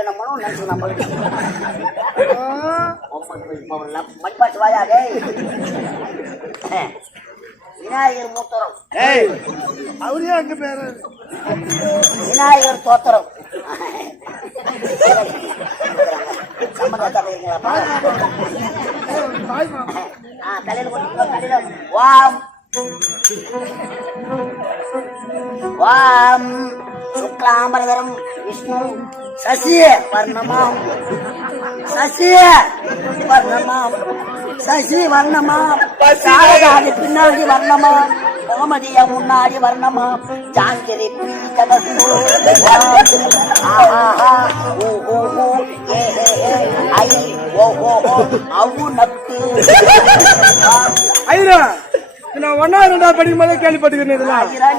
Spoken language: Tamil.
என்னமோ நினைச்சு நம்ம மண்பாட்டு வாயாடே விநாயகர் மூத்தரம் அவரே அங்க பேரு விநாயகர் தோத்திரம் தலையில தலையில வாம் வாம் சுக்லாம்பரதரம் விஷ்ணு சசி வர்ணமாம் சசி வர்ணமாம் சசி வர்ணமாம் சாரதாதி பின்னாடி வர்ணமாம் கோமதிய முன்னாடி வர்ணமாம் ஜாங்கிரி பீஜகஸ்து ஆஹா ஓ ஓ ஓ ஏ ஏ ஏ ஐ ஓ ஓ ஓ அவு நத்து ஐயா நான் 1 2 படிக்கும் போதே கேள்விப்பட்டுக்கிறேன்.